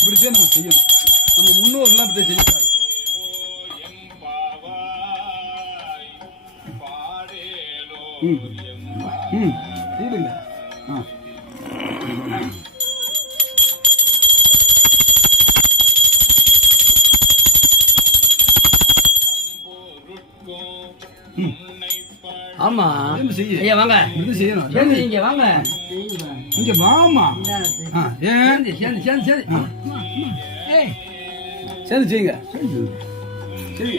இப்படித்தான் நம்ம செய்யணும். நம்ம முன்னோர்கள்லாம் இப்படி செஞ்சுட்டாங்க. இல்லைங்க. ஆமா ஐயா வாங்க, இது செய்யணும். இங்க வாங்க, இங்க வாமா. சரி செய்யுங்க. சரி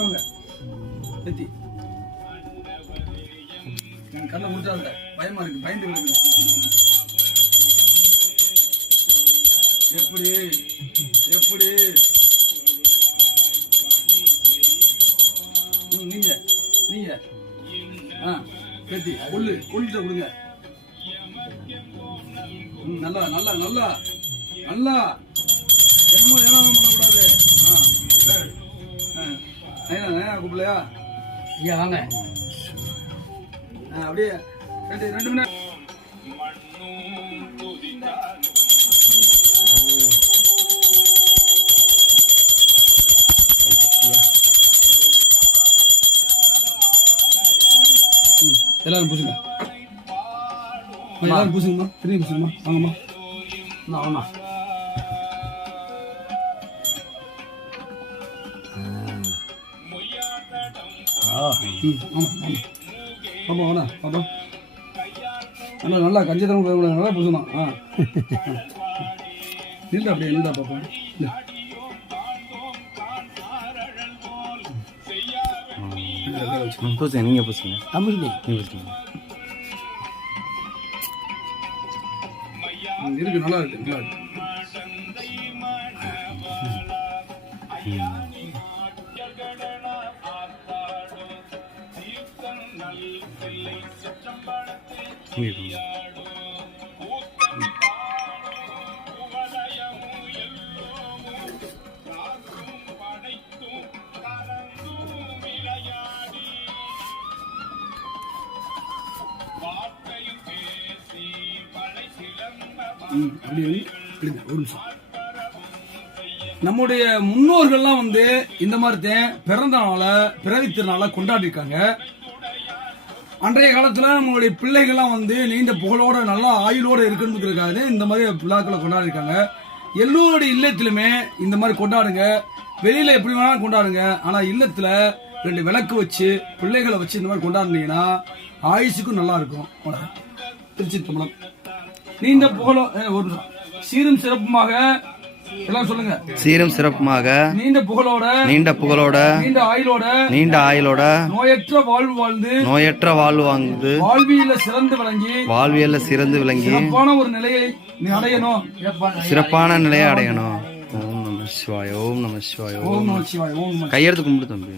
வாங்க. எத்தி கண்ணை முடிச்சாத, பயமா இருக்கு, பயந்து விடுங்க. எப்படி எப்படி நீங்க நீங்க கத்தி கொள்ளிட்ட கொடுங்க. நல்லா நல்லா நல்லா நல்லா என்னமோ ஏனாவும் பண்ணக்கூடாது. கூப்பிடலையா? ஐயா வாங்க. அப்படியே 2 மணி நேரம். எல்லாரும் பூசுங்க. எல்லாரும் பூசுங்கம்மா. திரும்பி பூசுங்கம்மா. வாங்கம்மா. ஆமா ஆமா வேணா பாப்பா. நல்லா நல்லா கஞ்சிதரம் நல்லா பூசணும். இல்லை அப்படியே இல்லைடா பாப்பா. பூசுங்க, நீங்க பூசுங்க. இருக்கு, நல்லா இருக்கு, நல்லா இருக்கு. நம்முடைய முன்னோர்கள்லாம் இந்த மாதிரி பிறந்த நாளை பிறவி திருநாளை கொண்டாடிருக்காங்க. அன்றைய காலத்துல நம்மளுடைய பிள்ளைகள்லாம் நீண்ட புகழோட நல்லா ஆயுளோட இருக்குன்றதுக்காக இந்த மாதிரி விழாக்களை கொண்டாடிருக்காங்க. எல்லோருடைய இல்லத்திலுமே இந்த மாதிரி கொண்டாடுங்க. வெளியில எப்படி வேணாலும் கொண்டாடுங்க. ஆனா இல்லத்துல 2 விளக்கு வச்சு பிள்ளைகளை வச்சு இந்த மாதிரி கொண்டாடுனீங்கன்னா ஆயுசுக்கும் நல்லா இருக்கும். திருச்சி தமிழம் நீண்ட புகழோ ஒரு சீரும் சிறப்புமாக எல்லாம் சொல்லுங்க. சீரும் சிறப்புமாக நீண்ட புகழோட நீண்ட ஆயுளோட நோயற்ற வாழ்வு வாழ்ந்து வாழ்வியல்ல சிறந்து விளங்கி சிறப்பான நிலையை அடையணும். ஓம் நம சிவாய, ஓம் நம சிவாய, ஓம் நம சிவாய. கையெடுத்து கும்பிடு தம்பி.